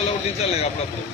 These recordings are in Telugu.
జిల్లాలో దించాలి అప్పుడప్పుడు.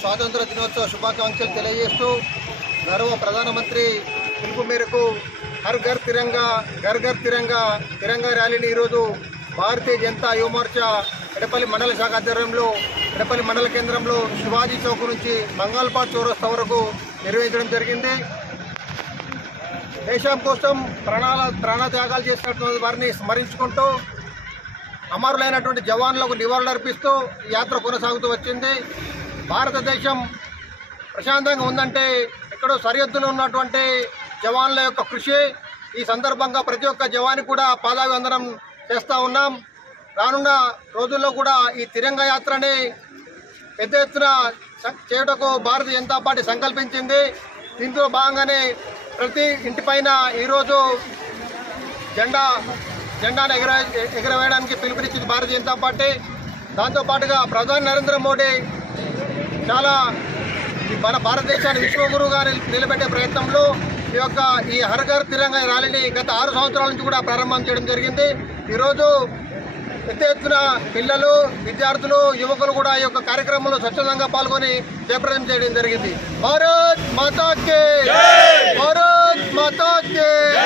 స్వాతంత్ర దినోత్సవ శుభాకాంక్షలు తెలియజేస్తూ గౌరవ ప్రధానమంత్రి పిలుపు మేరకు హర్ ఘర్ తిరంగా ఘర్ ఘర్ తిరంగా తిరంగా ర్యాలీని ఈరోజు భారతీయ జనతా యువ మోర్చా ఎడపల్లి మండల శాఖ ఆధ్వర్యంలో ఎడపల్లి మండల కేంద్రంలో శివాజీ చౌక్ నుంచి మంగళపాట్ చౌరస్తా వరకు నిర్వహించడం జరిగింది. దేశం కోసం ప్రాణత్యాగాలు చేసినటువంటి వారిని స్మరించుకుంటూ అమరులైనటువంటి జవాన్లకు నివాళులర్పిస్తూ యాత్ర కొనసాగుతూ వచ్చింది. భారతదేశం ప్రశాంతంగా ఉందంటే ఎక్కడో సరిహద్దులో ఉన్నటువంటి జవాన్ల యొక్క కృషి. ఈ సందర్భంగా ప్రతి ఒక్క జవాన్ కూడా పాదాభివందనం చేస్తూ ఉన్నాం. రానున్న రోజుల్లో కూడా ఈ తిరంగా యాత్రని పెద్ద ఎత్తున చేయటకు భారతీయ జనతా పార్టీ సంకల్పించింది. దీంట్లో భాగంగానే ప్రతి ఇంటిపైన ఈరోజు జెండాను ఎగరవేయడానికి పిలుపునిచ్చింది భారతీయ జనతా పార్టీ. దాంతోపాటుగా ప్రధాని నరేంద్ర మోడీ చాలా మన భారతదేశాన్ని విశ్వగురువుగా నిలబెట్టే ప్రయత్నంలో ఈ హర్ ఘర్ తిరంగా ర్యాలీని గత 6 సంవత్సరాల నుంచి కూడా ప్రారంభం చేయడం జరిగింది. ఈరోజు పెద్ద ఎత్తున పిల్లలు, విద్యార్థులు, యువకులు కూడా ఈ యొక్క కార్యక్రమంలో స్వచ్ఛందంగా పాల్గొని జయప్రదం చేయడం జరిగింది. భారత్ మాతా కి జై.